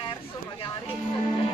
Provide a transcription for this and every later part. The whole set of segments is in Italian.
perso magari.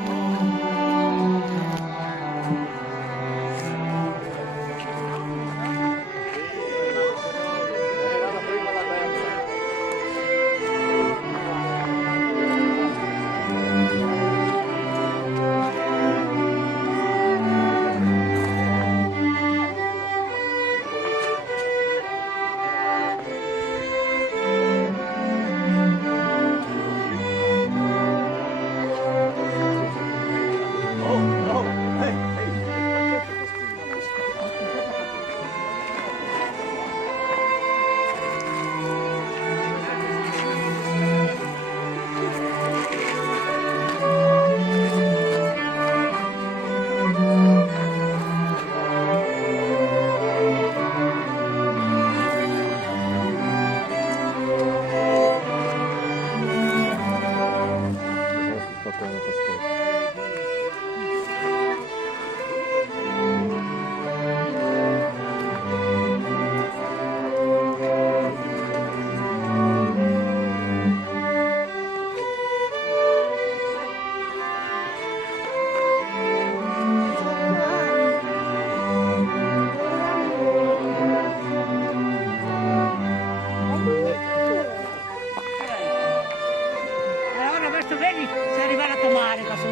Vedi, sei arrivato male da su.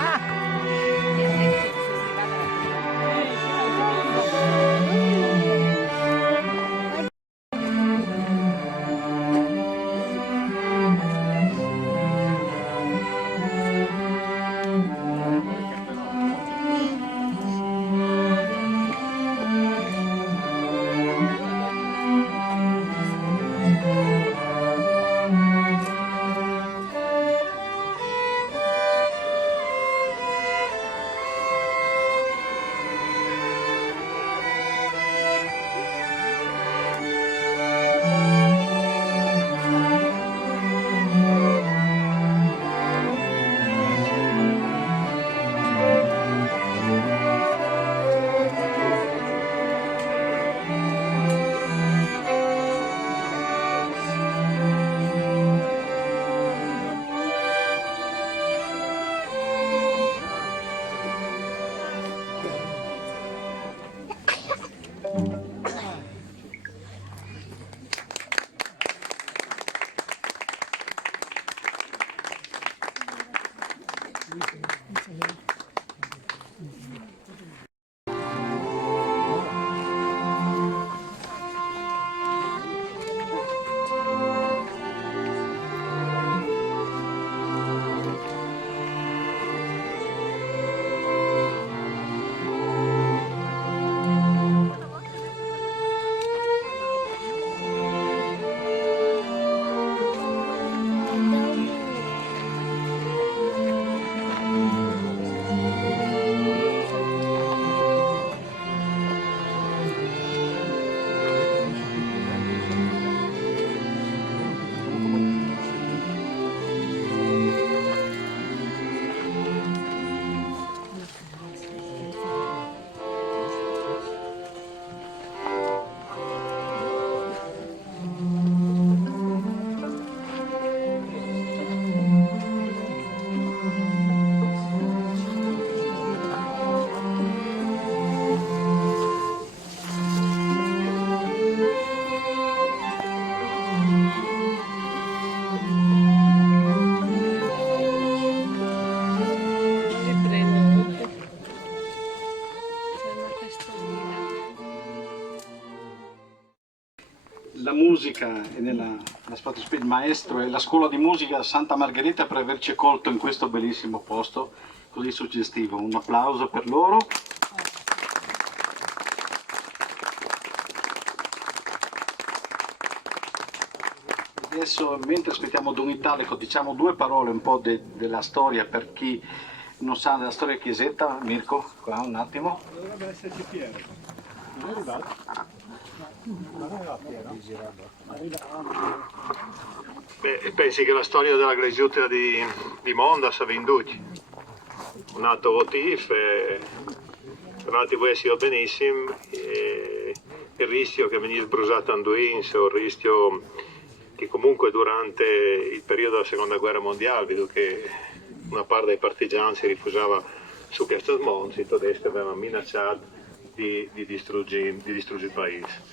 Ah. La musica è nella spazio, il maestro e la scuola di musica Santa Margherita per averci accolto in questo bellissimo posto così suggestivo. Un applauso per loro. Adesso, mentre aspettiamo Don Italico, diciamo due parole un po' della storia per chi non sa della storia Chiesetta. Mirko, qua un attimo. Dovrebbe esserci Piero. Non è arrivato? Non è Piero? Beh, pensi che la storia della Glesiutra di Monda sa vinduti? Un altro votif, un altro può essere benissimo, il rischio che venisse bruciato Anduin, se il rischio che comunque durante il periodo della seconda guerra mondiale, vedo che una parte dei partigiani si rifusava su questo mondo, i tedeschi avevano minacciato di distruggere il paese.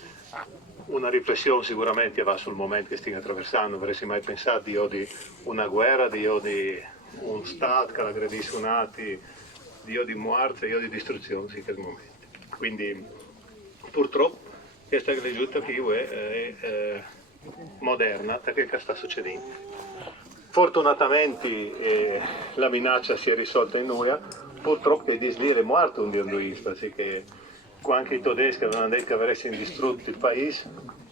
Una riflessione sicuramente va sul momento che stiamo attraversando, non avresti mai pensato di una guerra, di un Stato che aggredisce un altro, di morte, di distruzione in quel momento. Quindi purtroppo questa religione qui è moderna, perché che sta succedendo. Fortunatamente la minaccia si è risolta in nulla, purtroppo che Disney è morto un giornalista, perché quando i tedeschi avevano detto che avrebbero distrutto il paese,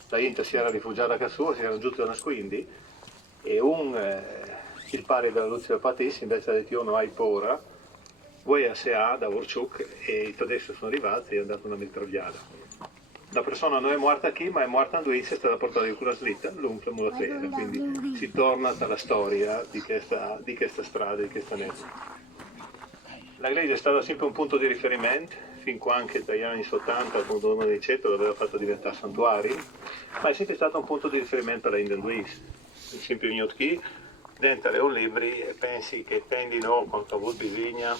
la gente si era rifugiata a casa sua, si era giunto a nascondi, e il pari della Lucia Patessi invece ha detto io non hai paura, voi a SEA da Vorchuk, e i tedeschi sono arrivati e è andata una mitragliata. La persona non è morta qui, ma è morta a Duizia, è stata portata di quella slitta, lungo mulatera, quindi si torna alla storia di questa strada, di questa neve. La Grecia è stata sempre un punto di riferimento, fin qua anche dagli anni 80, quando uno di Ceto l'aveva fatto diventare santuario, ma è sempre stato un punto di riferimento alla Indian Duizia. Sempre in qui, dentro le libri e pensi che tendino quanto a avuto bisogno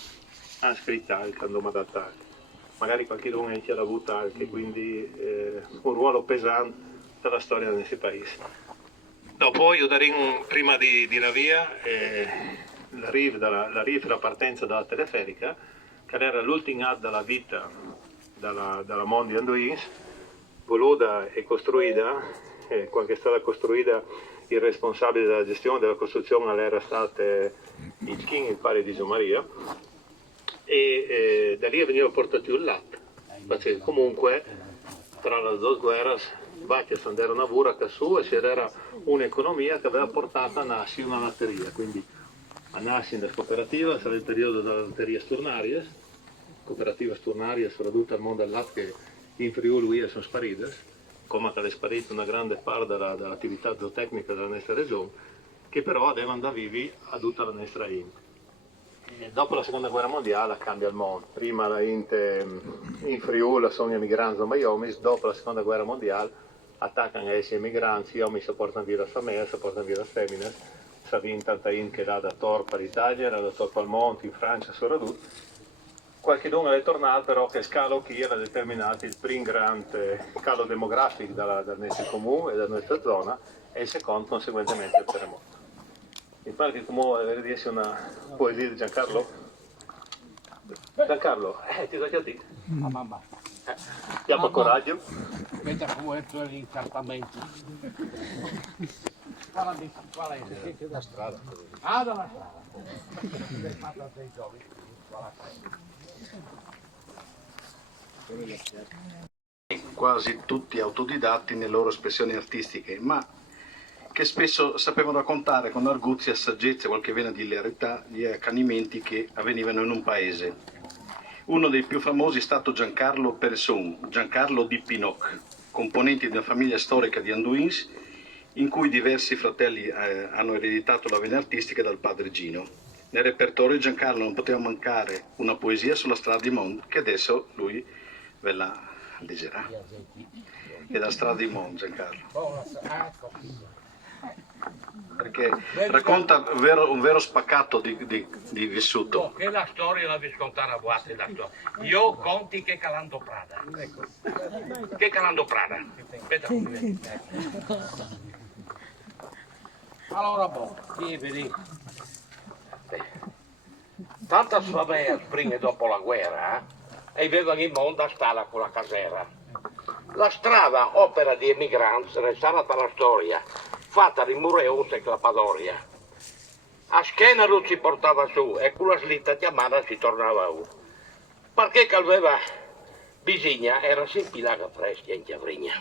a scrittare quando mi adattare. Magari qualche uno ci ha avuto anche, quindi un ruolo pesante della storia del nostro paese. Dopo io darei prima di la via la partenza dalla teleferica, che era l'ultimo atto della vita della Mondial Duins, voluta e costruita, quando è stata costruita il responsabile della gestione della costruzione era stato il King, il padre di Gio Maria, e da lì veniva portato il latte, perché comunque tra le due guerre Bacchia era una burra che sua e c'era un'economia che aveva portato a nascere una latteria, quindi a nascere la cooperativa, sarà il periodo della latteria Sturnaria, cooperativa Sturnaria soprattutto al mondo del latte che in Friuli sono sparite, come è sparita una grande parte dell'attività zootecnica della nostra regione, che però devono andare vivi a tutta la nostra Int. Dopo la seconda guerra mondiale cambia il mondo. Prima la Int in Friuli sono gli emigranti ma gli uomini, dopo la seconda guerra mondiale attaccano gli emigranti, gli uomini si portano via la famiglia, si portano via le femmine, si ha vinto tanta Int che dà da Torpa all'Italia, da Torpa al Monte, in Francia, soprattutto. Qualche dunque è tornato però che scalo qui era determinato il primo grande calo demografico dal nostro comune e dalla nostra zona e il secondo conseguentemente il terremoto. Mi pare che come riesce una poesia di Giancarlo? Giancarlo, ti do a te. Mamma. Abbiamo coraggio. Mentre come l'incartamento. Qual è? La strada. Ah, dalla strada. Quasi tutti autodidatti nelle loro espressioni artistiche, ma che spesso sapevano raccontare con arguzia, saggezza e qualche vena di ilarità gli accanimenti che avvenivano in un paese. Uno dei più famosi è stato Giancarlo Persson, Giancarlo di Pinoc, componente di una famiglia storica di Anduins, in cui diversi fratelli hanno ereditato la vena artistica dal padre Gino. Nel repertorio di Giancarlo non poteva mancare una poesia sulla strada di Mont, che adesso lui ve la leggerà. È la strada di Mont, Giancarlo. Perché racconta un vero spaccato di vissuto. Che la storia la vi scontare a voi, la storia. Io conti che calando Prada. Ecco. Che calando Prada. Aspetta. Allora, vedi. Tanta svavea prima e dopo la guerra e avevano in mondo a stare con la casera. La strada, opera di emigranti, è stata la storia, fatta di Mureus e Clapadoria. A schiena lui si portava su e con la slitta chiamata si tornava su. Perché che aveva bisogna era sempre l'aga fresca in Chiavrigna.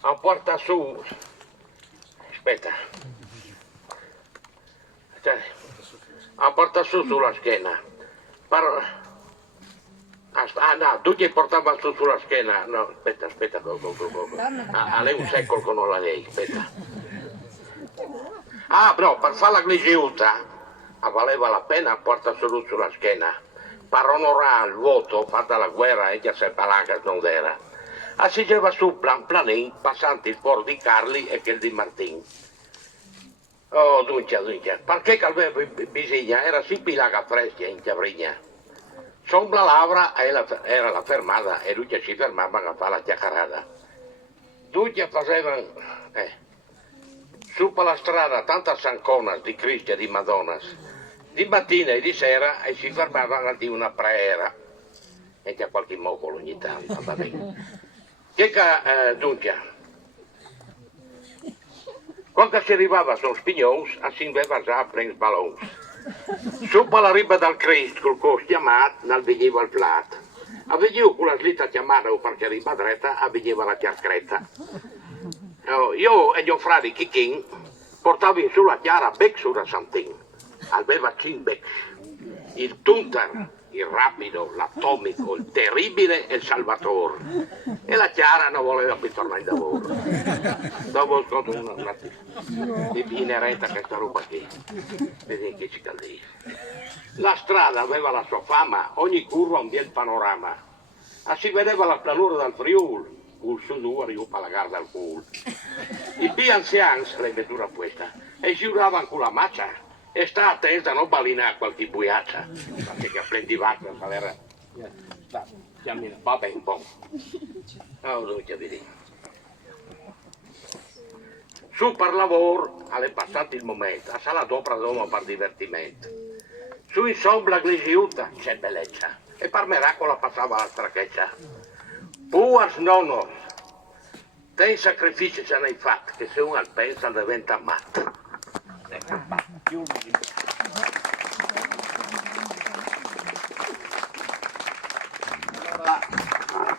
A porta su, aspetta, a porta su sulla schiena. No, tu ti portava su sulla schiena. No, aspetta. A lei un secolo che non la lei, aspetta. Ah, no, per fare la gligiuta valeva la pena portare su sulla schiena. Per onorare il voto fatto alla guerra e che se palanca non era. Assigeva su plan planin, passante il foro di Carli e quel di Martin. Oh, dunque, perché che aveva bisogna era si pilaga fresca in Chiavrigna. Sombra Laura era la fermata e lui che si fermava a fare la chiacchierata. Dunque facevano, su per la strada tanta sanconas di Cristi e di Madonnas, di mattina e di sera e si fermavano di una praera. E che qualche mocolo ogni tanto, va bene. Dunque, quando si arrivava sul Spignons, si aveva già a prendere ballons. Su per la riba del Cristo, col costo chiamato, non vedeva il plat. Avevo con la slitta chiamata o perché riba dritta, vedeva la chiarcretta. Io e mio frate Chichin portavo in sulla chiara bec su da Santin. Aveva 5 bec. Il Tunter, il rapido, l'atomico, il terribile e il salvatore. E la Chiara non voleva più tornare in lavoro. Dopo ho scontro una inerente a questa roba qui. Vedi che ci caldi. La strada aveva la sua fama, ogni curva un bel panorama. Si vedeva la pianura dal Friul, il sudore io per la gara dal culo. I più anziani, sarebbe dura questa, e si uravano con la maccia. E sta attenta a non balinare qualche buiaccia, perché che prendivate la vabbè, un po'. Dunque, vedi. Su per lavoro, è passato il momento, a sala d'opera d'uomo per divertimento. Su in sombra glisiuta c'è bellezza, e per miracolo passava la strachezza. Puas nonos, dei sacrifici ce n'hai fatti, che se uno pensa diventa matto.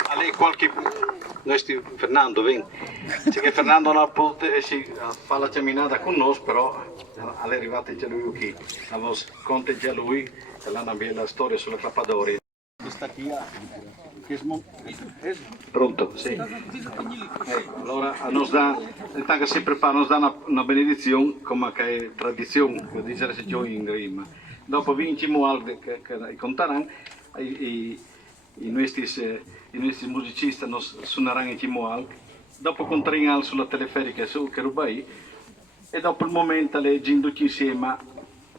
A lei qualche Fernando ven c'è che Fernando non può fa la camminata con noi, però è arrivato già lui qui avevo conte già lui e l'hanno bella storia sulle clappadorie. Questa qui pronto? Sì. Allora nos dà intanto si prepara nos dà una benedizione come che è tradizione che dice se io in grima dopo vinciamo al che contaranno i nostri musicisti suoneranno in Cimual, dopo contriamo sulla teleferica su Cherubai e dopo il momento le ginduci insieme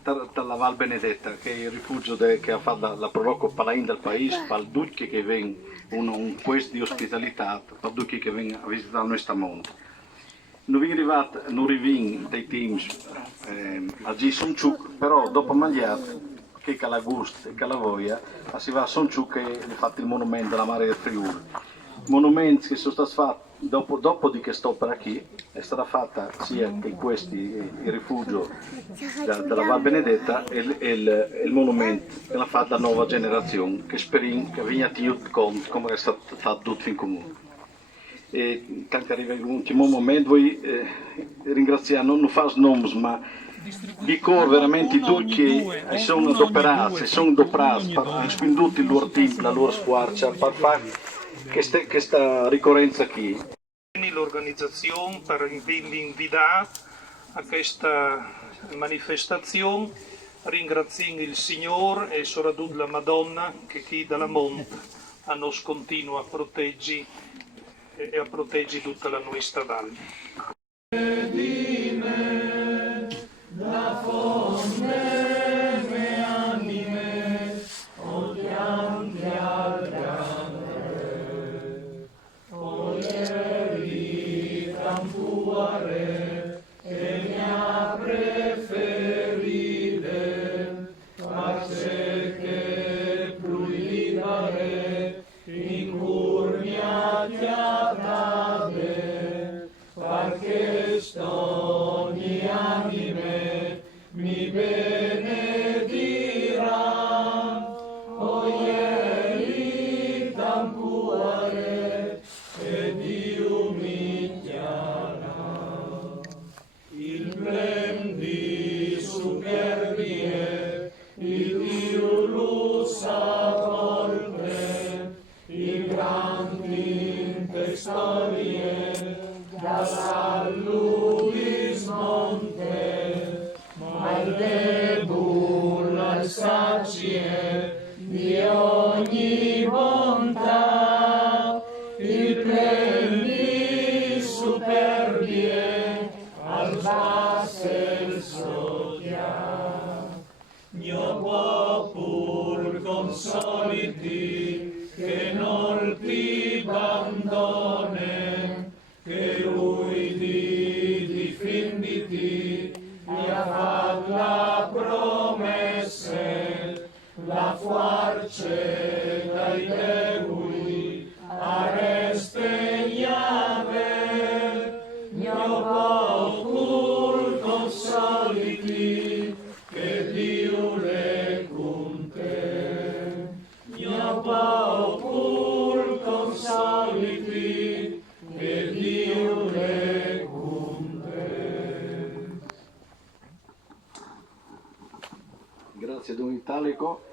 dalla Val Benedetta, che è il rifugio che ha fatto la proloco palain del paese, per tutti che vengono un questo di ospitalità, per tutti che vengono a visitare il nostro mondo. Non è arrivato dei teams a G. Sonchuk, però dopo mangiato, che la gusto e che la voglia, si va a Sonchuk e è fatto il monumento della Mare del Friuli. Monumenti che sono stati fatti dopo di che sto per qui, è stata fatta sia che questi, il rifugio della Val Benedetta e il monumento che l'ha fatta la nuova generazione, che speriamo che venga tenuto conto come è stato fatto tutto in comune. E tanto arriva l'ultimo momento, voi ringraziamo, non fa nomi, ma di cuore veramente tutti che sono adoperati, sono adoperati, hanno spinduto il loro tempo, la loro squarcia, per fare questa ricorrenza qui. L'organizzazione per invitare a questa manifestazione, ringraziamo il Signore e soprattutto la Madonna che qui dalla monte a nos continua a proteggere e a proteggere tutta la nostra valle. Di ogni bontà, il consoliti, che non ti abbandone, che lui ti difenditi, ti ha fatto la promesse, la farce dai Deui, areste Yahweh, mio popolo consoliti, che Dio le con te, mio popolo consoliti, che Dio le con te. Grazie Don Italico.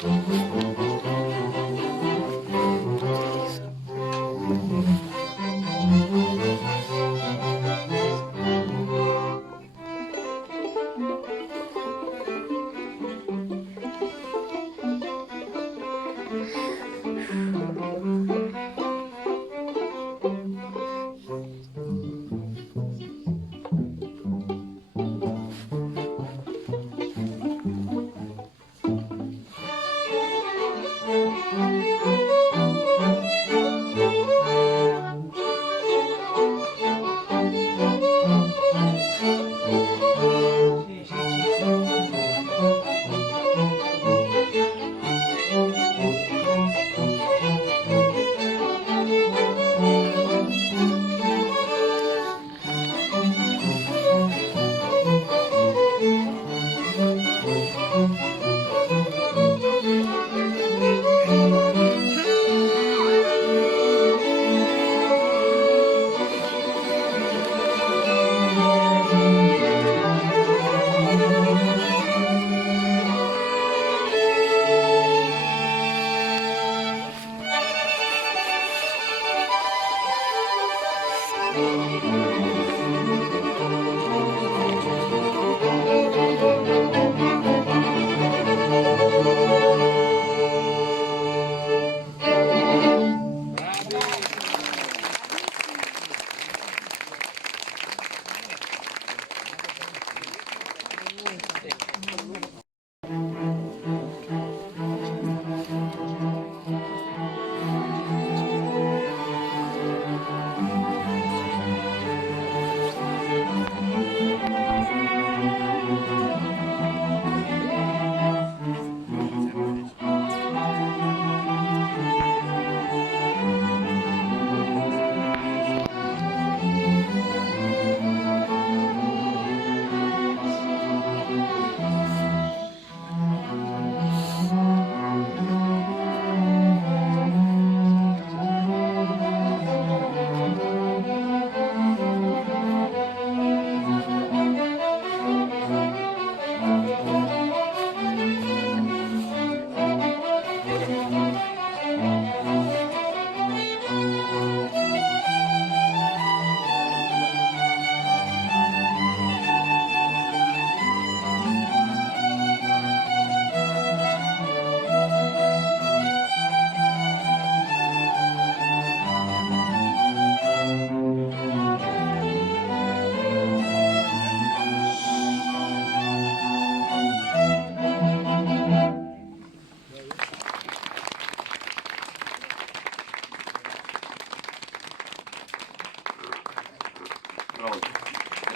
Thank you.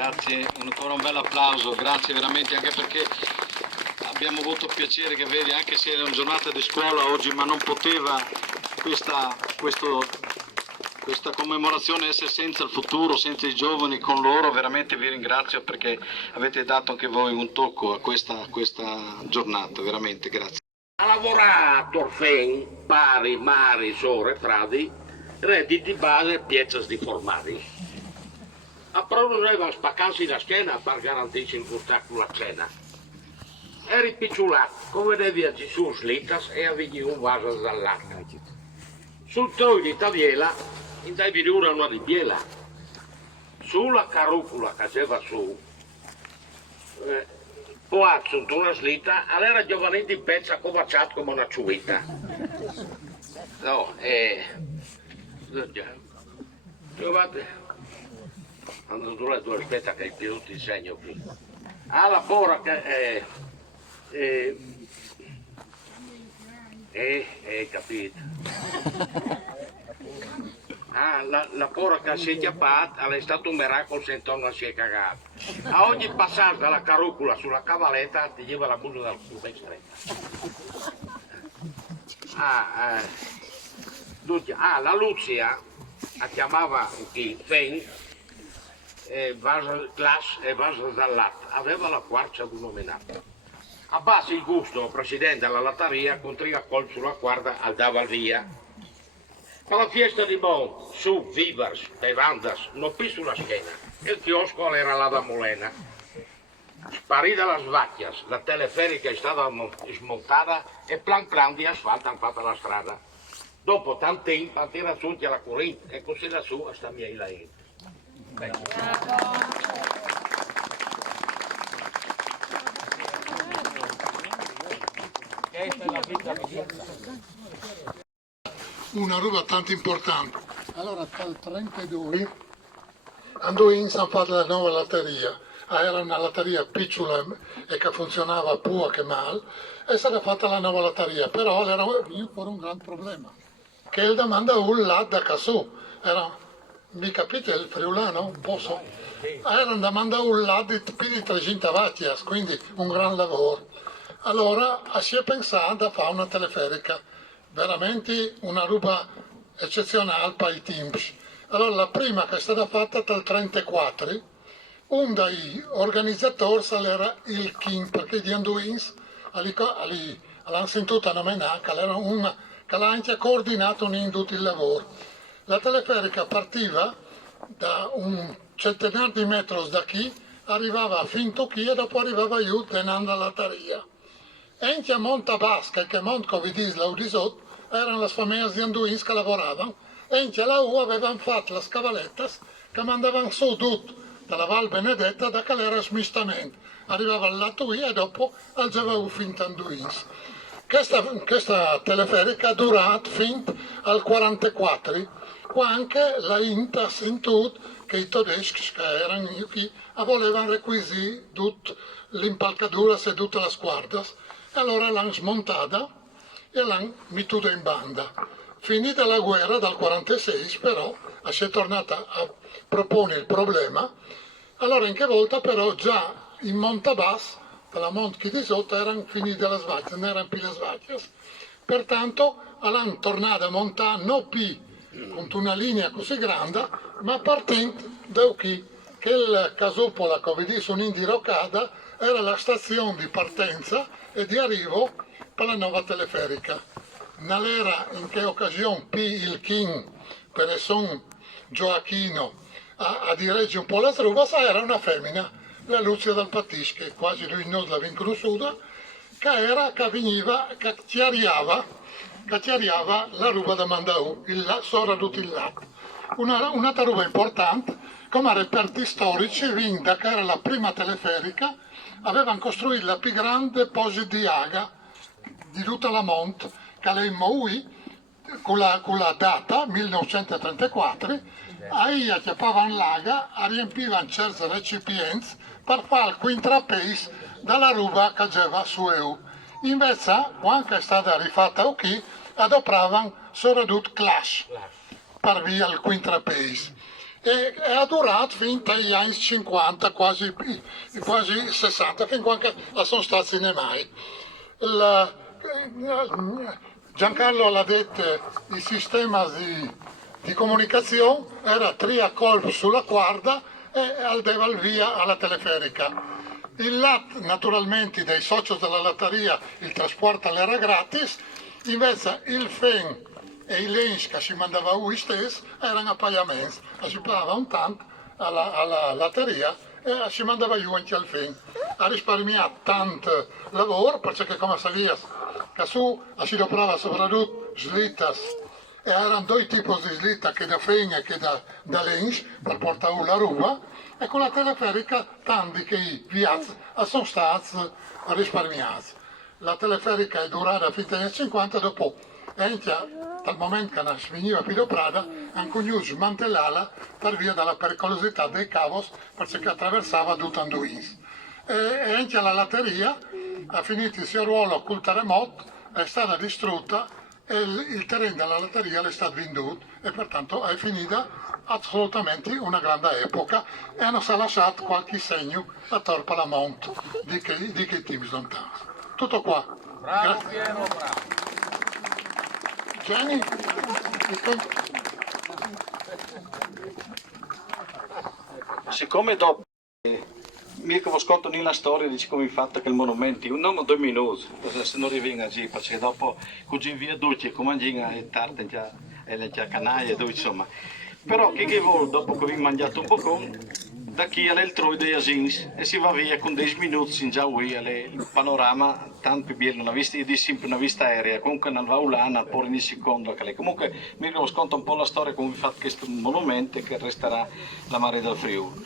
Grazie, ancora un bel applauso, grazie veramente, anche perché abbiamo avuto piacere che vedi, anche se era una giornata di scuola oggi, ma non poteva questa commemorazione essere senza il futuro, senza i giovani, con loro veramente vi ringrazio perché avete dato anche voi un tocco a questa giornata, veramente grazie. Ha lavorato Orfen, pari, mari, sore, fradi, redditi base, piezze di formali. A produreva spaccarsi la schiena per garantirsi il gustato la cena. Eri picciolato, come devi a Gesù slitas e avevi un vaso dall'acqua. Sul troi di taviela, in dai vidura una di biela. Sulla carucula che c'era su, poi su una slitta, all'era giovanetti in pezza covacciato come una ciuita. No, trovate, quando tu aspetta che più ti insegno qui. Alla pora che capito. La pora che si è chiappata è stato un miracolo se intorno si è cagato. A ogni passaggio dalla carucula sulla cavaletta ti lleva la musica dal culo ben stretta. La Lucia chiamava chi? Fen, class e vaso dall'alto. Aveva la quarcia di un nominato. A base il gusto, presidente della latteria, contriva col sulla guarda al dava via. Per la fiesta di Bon, su, vivers, bevandas, non più sulla schiena. Il chiosco era là da Molena. Sparì dalla svacchias, la teleferica è stata smontata e plan plan di asfalto hanno fatto la strada. Dopo tanto tempo hanno tirato su alla corrente e così da su sta mia ila in. Una roba tanto importante. Allora, dal 32 andò in San fatto la nuova latteria. Era una latteria piccola e che funzionava poco che male, e stata fatta la nuova latteria, però era un gran problema. Che il domanda là da Cassù, mi capite il friulano? Un po' so. Era una domanda là di più di 300 vacchias, quindi un gran lavoro. Allora si è pensato a fare una teleferica, veramente una roba eccezionale per i tempi. Allora la prima che è stata fatta dal 1934, un dei organizzatori era il King, perché gli Anduins l'hanno sentito nominare, che era una che l'ha anche coordinato in tutto il lavoro. La teleferica partiva da un centinaio di metri da qui, arrivava fin a qui e dopo arrivava giù tenendo la latteria. E in Monta Basca, che Mont Covidis la di sotto, erano le famiglie di Anduins che lavoravano, e in la U avevano fatto le scavallette che mandavano su tutto dalla Val Benedetta da che era smistamento. Arrivava al lato qui e dopo alzava fin a Anduins. Questa teleferica ha durato fin al 1944, quando anche la INTA ha sentito che i tedeschi che erano qui volevano requisire tutta l'impalcatura e tutte le squadre. Allora l'hanno smontata e l'hanno mettuta in banda. Finita la guerra dal 1946 però si è tornata a proporre il problema. Allora in che volta però già in Montabas, la Montchi di sotto, erano finite le svacche, non erano più le svacche. Pertanto hanno tornato a montare non più con una linea così grande, ma partendo da qui, che il Casupola, come dice un'indiroccata, era la stazione di partenza e di arrivo per la nuova teleferica. Nell'era in che occasione il King, per esempio Gioacchino, a dirigere un po' la truva, era una femmina, la Lucia del Patis, che quasi lui non l'aveva conosciuta, che veniva, che chiariava la ruba da Mandau, soprattutto il latte. Un'altra ruba importante, come reperti storici, vinta che era la prima teleferica, avevano costruito la più grande posi di aga di tutta la Mont, che lei Moui, con la data 1934, ahí acchiappavano l'aga, riempivano certi recipienti per fare il quintrapés dalla ruba che aveva su EU. Invece, quando è stata rifatta qui, adopravano soprattutto clash per via il quintrapés. e ha durato fino agli anni 50, quasi 60, fin quando sono stati mai. Giancarlo l'ha detto, il sistema di comunicazione era tre colpi sulla guardia e andava il via alla teleferica. Il latte, naturalmente, dei soci della latteria, il trasporto era gratis, invece il FEN e i lenci che si mandava lui stesso erano a pagamento. Si pagava un tanto alla latteria e si mandava giù anche al FEN. Ha risparmiato tanto lavoro, perché come sapete, che su si lavorava soprattutto slitas, e erano due tipi di slita, che da FEN e che da lenci, per portare la ruba, e con la teleferica tanti che i viaggi sono stati risparmiati. La teleferica è durata fino agli anni 50, dopo, dal momento che non si veniva più da Prada, hanno cominciato a smantellarla per via della pericolosità dei cavos, perché attraversava tutto Anduins. E anche la latteria ha finito il suo ruolo col terremoto, è stata distrutta e il terreno della latteria è stato venduto e pertanto è finita assolutamente una grande epoca e hanno lasciato qualche segno attorno alla monte di che team sono stati. Tutto qua. Bravo Piero, bravo. Gianni? Siccome dopo mica vi ascolto nella storia di come fatto che il monumento, un nome 2 minuti, se non rivenga giù, perché dopo così via tutti, come è tardi, è già canaglia, insomma. Però che vuol, dopo che vi mangiato un po', da chi è il troi dei asins e si va via con 10 minuti in già il panorama tanto più bello, una vista, io dico sempre una vista aerea, comunque non va ulana, poi in secondo, comunque mi racconta un po' la storia come vi fate questo monumento che resterà la Mare del Friuli.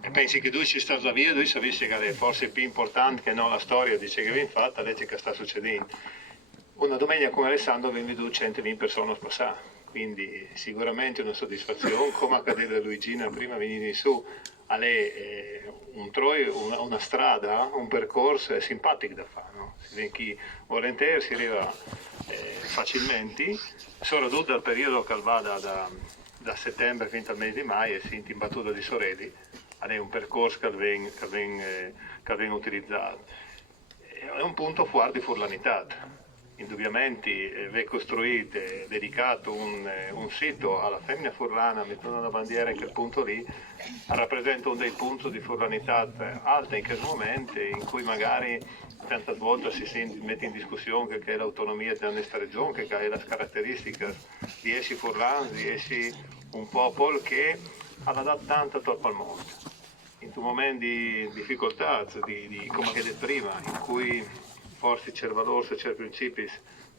E pensi che lui si sta via, lui sapesse che è forse più importante che non la storia, dice che vi fate, legge che sta succedendo. Una domenica come Alessandro vi vedo 120 persone passare. Quindi sicuramente una soddisfazione, come accadeva a Luigina prima venire su, a lei una strada, un percorso è simpatico da fare, no? Si viene chi volentieri si arriva facilmente, soprattutto dal periodo che va da settembre fino al mese di maggio e si in battuta di Sorelli, è un percorso che viene utilizzato. È un punto fuori di furlanità. Indubbiamente è costruito, dedicato un sito alla femmina furlana, mettendo una bandiera in quel punto lì, rappresenta uno dei punti di furlanità alta in quel momento, in cui magari tante volte si mette in discussione che è l'autonomia della nostra regione, che è la caratteristica di essi furlani, di essi un popolo che ha dato tanto troppo al mondo. In un momento di difficoltà, come che detto prima, in cui forse c'è il valore, c'è il principio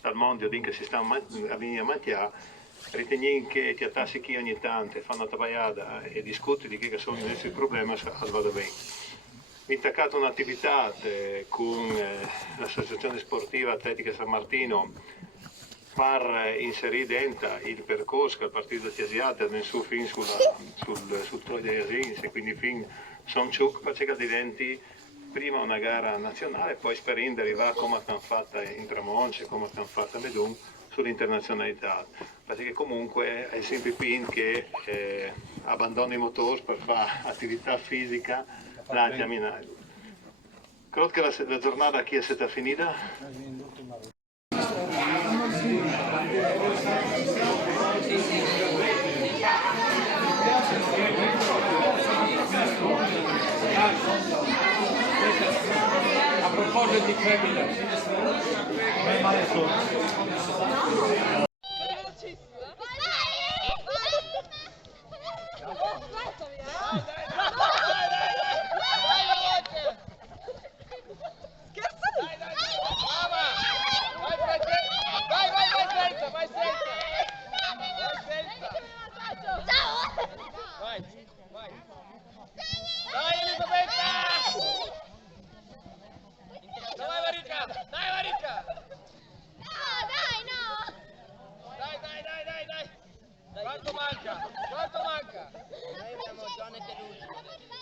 dal mondo che si sta a venire a mangiare, riteniamo che ti attassi chi ogni tanto fanno una tagliata e discuti di che sono i nostri problemi, vada bene. Ho intaccato un'attività con l'associazione sportiva Atletica San Martino per inserire dentro il percorso che il partito Tiesiata nel suo film sul Troy dei Asins e quindi film Somciuk perché diventi prima una gara nazionale, poi sperando di arrivare come abbiamo fatto in Tramonce, come abbiamo fatto a Medun, sull'internazionalità. Perché comunque è sempre più che abbandona i motori per fare attività fisica davanti a minare. Credo che la giornata qui è stata finita. A proposito di Cremila. Quanto manca? Noi abbiamo Giovanni Telucci.